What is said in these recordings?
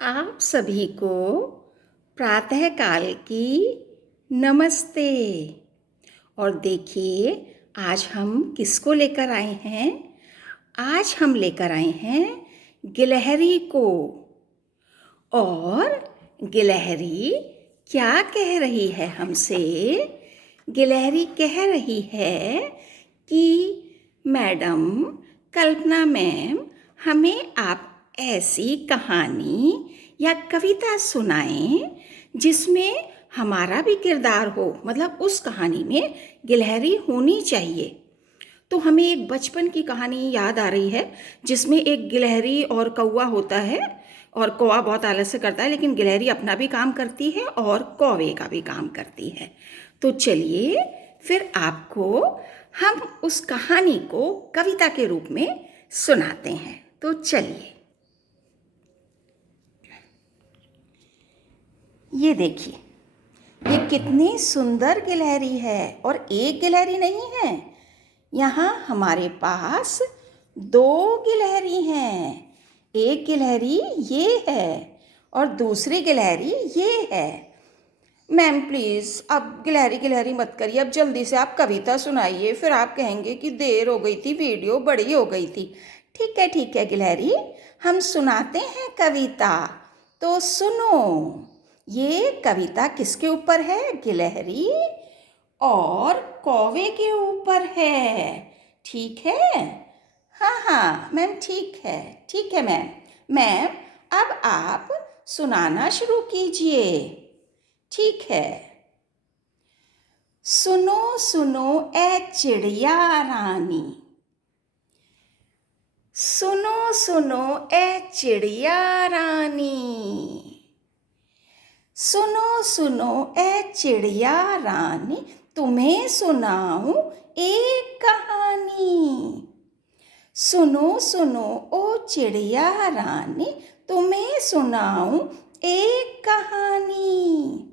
आप सभी को प्रातःकाल की नमस्ते। और देखिए, आज हम किसको लेकर आए हैं? आज हम लेकर आए हैं गिलहरी को। और गिलहरी क्या कह रही है हमसे? गिलहरी कह रही है कि मैडम, कल्पना मैम, हमें आप ऐसी कहानी या कविता सुनाएं जिसमें हमारा भी किरदार हो। मतलब उस कहानी में गिलहरी होनी चाहिए। तो हमें एक बचपन की कहानी याद आ रही है जिसमें एक गिलहरी और कौवा होता है। और कौवा बहुत आलस्य करता है, लेकिन गिलहरी अपना भी काम करती है और कौवे का भी काम करती है। तो चलिए फिर आपको हम उस कहानी को कविता के रूप में सुनाते हैं। तो चलिए, ये देखिए, ये कितनी सुंदर गिलहरी है। और एक गिलहरी नहीं है, यहाँ हमारे पास दो गिलहरी हैं। एक गिलहरी ये है और दूसरी गिलहरी ये है। मैम प्लीज़ अब गिलहरी गिलहरी मत करिए, अब जल्दी से आप कविता सुनाइए, फिर आप कहेंगे कि देर हो गई थी, वीडियो बड़ी हो गई थी। ठीक है गिलहरी, हम सुनाते हैं कविता। तो सुनो, ये कविता किसके ऊपर है? गिलहरी और कौवे के ऊपर है। ठीक है? हाँ मैम, ठीक है मैम। मैम, अब आप सुनाना शुरू कीजिए। ठीक है। सुनो सुनो ए चिड़िया रानी, सुनो सुनो ए चिड़िया रानी, सुनो सुनो ए चिड़िया रानी, तुम्हें सुनाऊं एक कहानी। सुनो सुनो ओ चिड़िया रानी, तुम्हें सुनाऊं एक कहानी।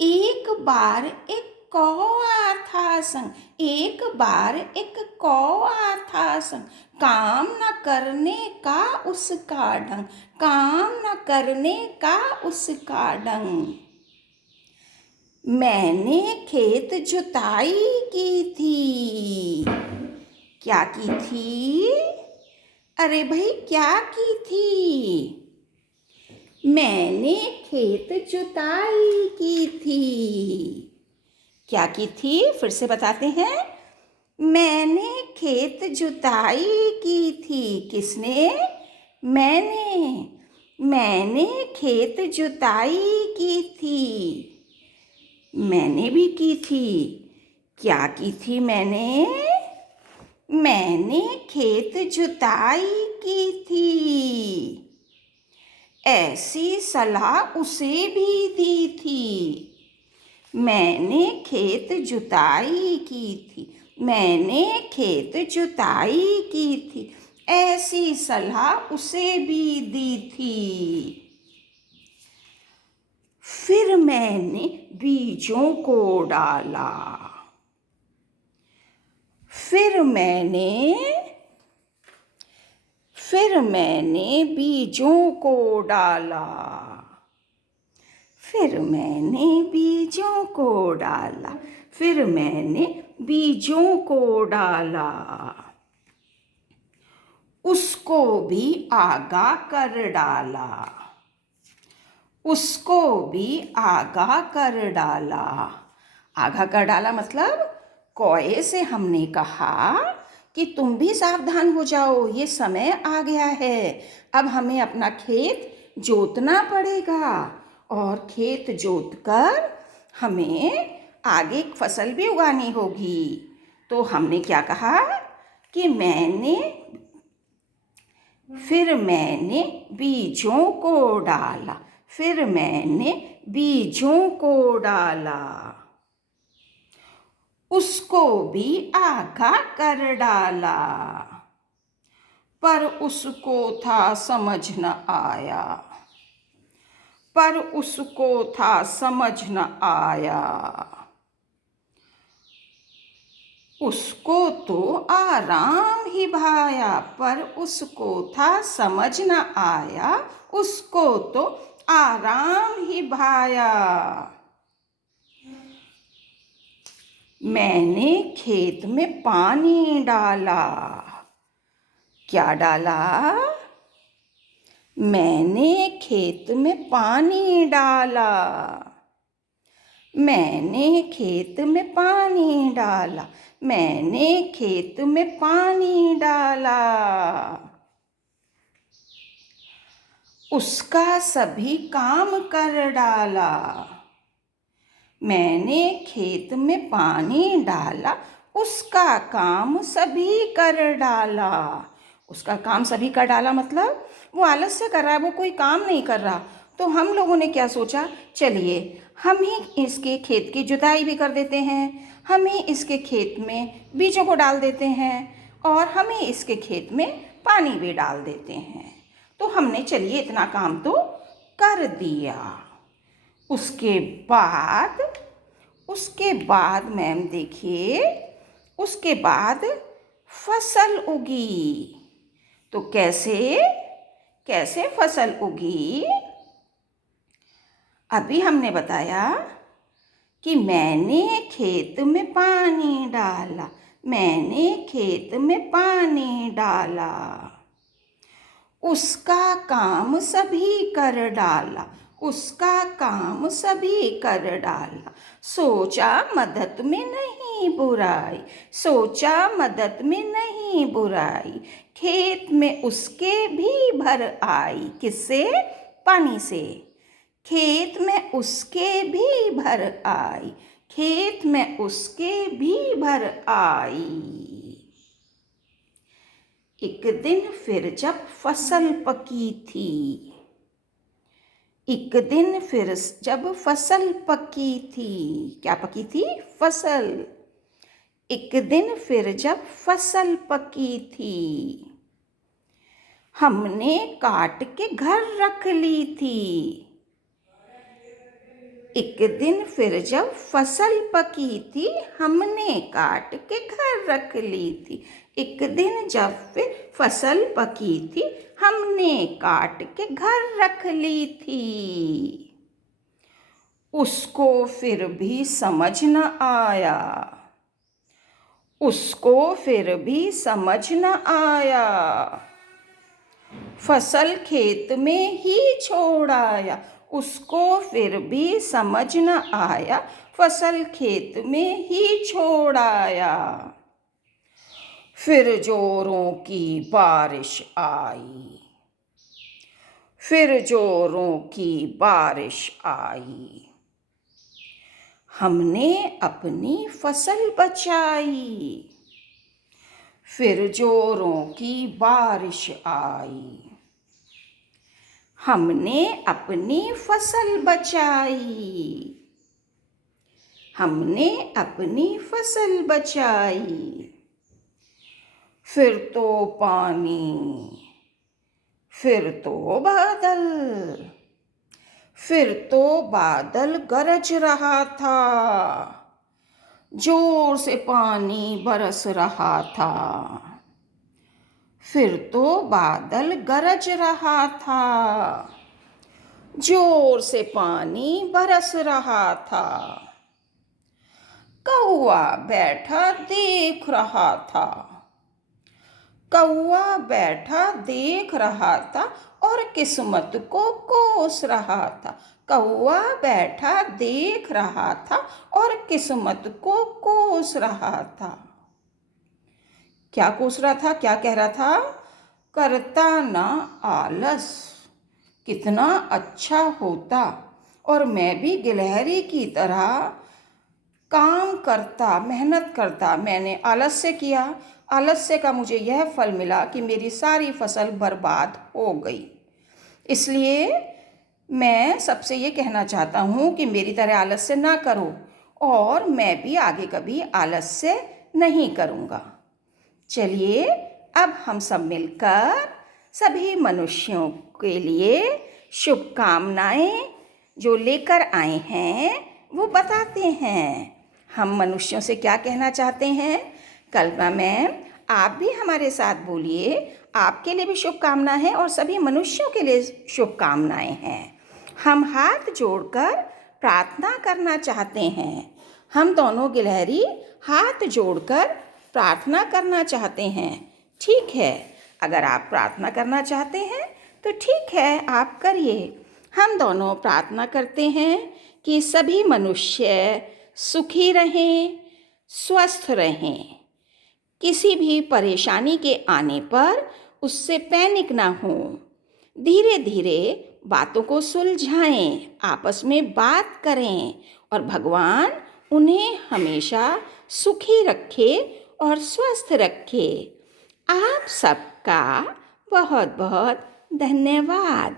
एक बार एक कौआ था संग, एक बार एक कौआ था संग, काम न करने का उसका ढंग, काम न करने का उसका ढंग। मैंने खेत जुताई की थी। क्या की थी? अरे भाई, क्या की थी? मैंने खेत जुताई की थी। क्या की थी? फिर से बताते हैं। मैंने खेत जुताई की थी। किसने? मैंने खेत जुताई की थी। मैंने भी की थी। क्या की थी मैंने? मैंने खेत जुताई की थी। ऐसी सलाह उसे भी दी थी। मैंने खेत जुताई की थी। मैंने खेत जुताई की थी। ऐसी सलाह उसे भी दी थी। फिर मैंने बीजों को डाला। फिर मैंने बीजों को डाला। फिर मैंने बीजों को डाला। फिर मैंने बीजों को डाला। उसको भी आगा कर डाला। उसको भी आगा कर डाला। आगा कर डाला मतलब कौए से हमने कहा कि तुम भी सावधान हो जाओ, ये समय आ गया है, अब हमें अपना खेत जोतना पड़ेगा और खेत जोतकर हमें आगे फसल भी उगानी होगी। तो हमने क्या कहा कि फिर मैंने बीजों को डाला। फिर मैंने बीजों को डाला। उसको भी आगा कर डाला। पर उसको था समझ न आया। पर उसको था समझ न आया। उसको तो आराम ही भाया, पर उसको था समझ न आया, उसको तो आराम ही भाया। मैंने खेत में पानी डाला। क्या डाला? मैंने खेत में पानी डाला। मैंने खेत में पानी डाला। मैंने खेत में पानी डाला। उसका सभी काम कर डाला। मैंने खेत में पानी डाला, उसका काम सभी कर डाला। उसका काम सभी कर डाला मतलब वो आलस से कर रहा है, वो कोई काम नहीं कर रहा। तो हम लोगों ने क्या सोचा, चलिए हम ही इसके खेत की जुताई भी कर देते हैं, हम ही इसके खेत में बीजों को डाल देते हैं और हम ही इसके खेत में पानी भी डाल देते हैं। तो हमने चलिए इतना काम तो कर दिया। उसके बाद मैम देखिए, उसके बाद फसल उगी। तो कैसे फसल उगी? अभी हमने बताया कि मैंने खेत में पानी डाला। मैंने खेत में पानी डाला। उसका काम सभी कर डाला। उसका काम सभी कर डाला। सोचा मदद में नहीं बुराई। सोचा मदद में नहीं बुराई। खेत में उसके भी भर आई। किससे? पानी से। खेत में उसके भी भर आई। खेत में उसके भी भर आई। एक दिन फिर जब फसल पकी थी। एक दिन फिर जब फसल पकी थी। क्या पकी थी? फसल। एक दिन फिर जब फसल पकी थी, हमने काट के घर रख ली थी। एक दिन फिर जब फसल पकी थी, हमने काट के घर रख ली थी। एक दिन जब फिर फसल पकी थी, हमने काट के घर रख ली थी। उसको फिर भी समझ न आया। उसको फिर भी समझ न आया। फसल खेत में ही छोड़ आया। उसको फिर भी समझ न आया। फसल खेत में ही छोड़ आया। फिर जोरों की बारिश आई। फिर जोरों की बारिश आई। हमने अपनी फसल बचाई। फिर जोरों की बारिश आई। हमने अपनी फसल बचाई। हमने अपनी फसल बचाई। फिर तो पानी, फिर तो बादल, फिर तो बादल गरज रहा था। जोर से पानी बरस रहा था। फिर तो बादल गरज रहा था। जोर से पानी बरस रहा था। कौआ बैठा देख रहा था। कौआ बैठा देख रहा था और किस्मत को कोस रहा था। कौआ बैठा देख रहा था और किस्मत को कोस रहा था। क्या कोस रहा था? क्या कह रहा था? करता ना आलस, कितना अच्छा होता और मैं भी गिलहरी की तरह काम करता, मेहनत करता। मैंने आलस्य किया, आलस्य का मुझे यह फल मिला कि मेरी सारी फसल बर्बाद हो गई। इसलिए मैं सबसे ये कहना चाहता हूँ कि मेरी तरह आलस्य ना करो और मैं भी आगे कभी आलस्य नहीं करूँगा। चलिए अब हम सब मिलकर सभी मनुष्यों के लिए शुभकामनाएं जो लेकर आए हैं वो बताते हैं। हम मनुष्यों से क्या कहना चाहते हैं? कल्पना मैम, आप भी हमारे साथ बोलिए। आपके लिए भी शुभकामनाएं हैं और सभी मनुष्यों के लिए शुभकामनाएं हैं। हम हाथ जोड़कर प्रार्थना करना चाहते हैं। हम दोनों गिलहरी हाथ जोड़कर प्रार्थना करना चाहते हैं। ठीक है, अगर आप प्रार्थना करना चाहते हैं तो ठीक है, आप करिए। हम दोनों प्रार्थना करते हैं कि सभी मनुष्य सुखी रहें, स्वस्थ रहें। किसी भी परेशानी के आने पर उससे पैनिक ना हो। धीरे धीरे बातों को सुलझाएं, आपस में बात करें और भगवान उन्हें हमेशा सुखी रखे और स्वस्थ रखे। आप सबका बहुत बहुत धन्यवाद।